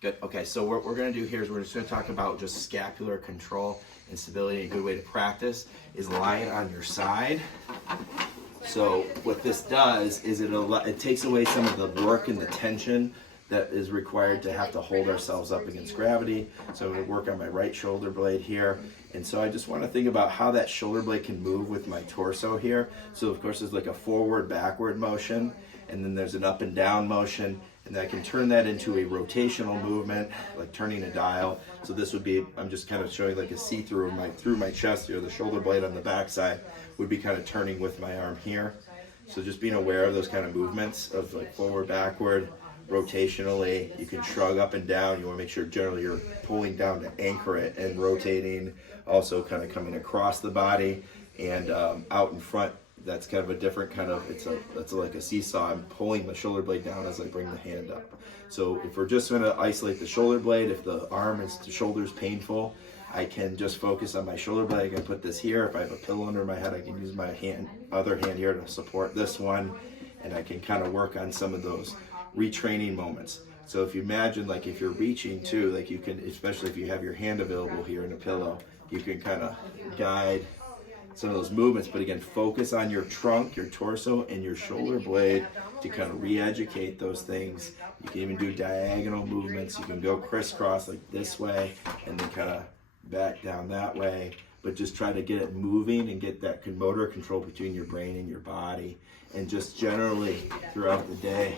Good. Okay, so what we're going to do here is we're just going to talk about just scapular control and stability. A good way to practice is lying on your side. So what this does is it takes away some of the work and the tension that is required to have to hold ourselves up against gravity. So I'm going to work on my right shoulder blade here. And so I just want to think about how that shoulder blade can move with my torso here. So of course there's like a forward backward motion, and then there's an up and down motion, and I can turn that into a rotational movement, like turning a dial. So this would be, I'm just kind of showing like a see-through through my chest here. The shoulder blade on the back side would be kind of turning with my arm here. So just being aware of those kind of movements of like forward, backward, rotationally. You can shrug up and down. You want to make sure generally you're pulling down to anchor it, and rotating, also kind of coming across the body and out in front. That's kind of a different kind of, that's like a seesaw. I'm pulling the shoulder blade down as I bring the hand up. So if we're just going to isolate the shoulder blade, if the shoulder is painful, I can just focus on my shoulder blade. I can put this here. If I have a pillow under my head, I can use my other hand here to support this one, and I can kind of work on some of those retraining moments. So if you imagine, like if you're reaching too, like you can, especially if you have your hand available here in a pillow, you can kind of guide some of those movements, but again, focus on your trunk, your torso, and your shoulder blade to kind of re-educate those things. You can even do diagonal movements. You can go crisscross like this way and then kind of back down that way, but just try to get it moving and get that motor control between your brain and your body. And just generally throughout the day,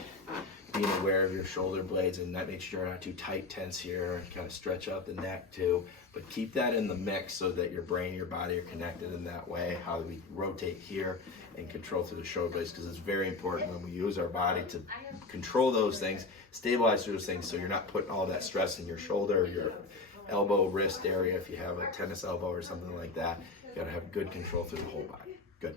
being aware of your shoulder blades and not make sure you're not too tight, tense here, and kind of stretch out the neck too. But keep that in the mix so that your brain and your body are connected in that way. How we rotate here and control through the shoulder blades, because it's very important when we use our body to control those things, stabilize those things, so you're not putting all that stress in your shoulder, your elbow, wrist area. If you have a tennis elbow or something like that, you got to have good control through the whole body. Good.